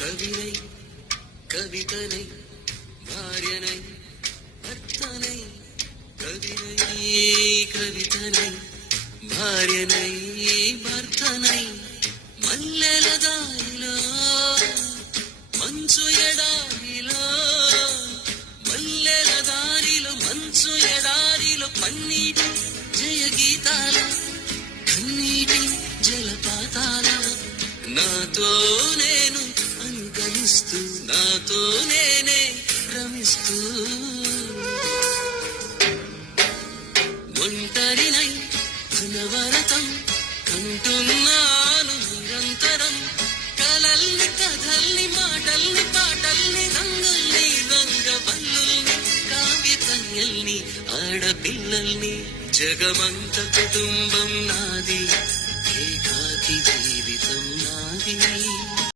கவினை கவிதனை பாரியனை பர்த்தனை கவினை கவிதனை భార్యనై భర్తనై మల్లెల దారిలో మంచు ఎడారిలో మల్లెల దారిలో మంచు ఎడారిలో పన్నీటి జయ గీతాల కన్నీటి జలపాతాల నాతో నేను అనుగమిస్తూ నాతో నేనే రమిస్తూ ఒంటరినై అనవరతం కంటున్నాను నిరంతరం కలల్ని కథల్ని మాటల్ని పాటల్ని రంగుల్ని రంగవల్లుల్ని కావ్య కన్యల్ని ఆడపిల్లల్ని జగమంత కుటుంబం నాది ఏకాకి జీవితం నాది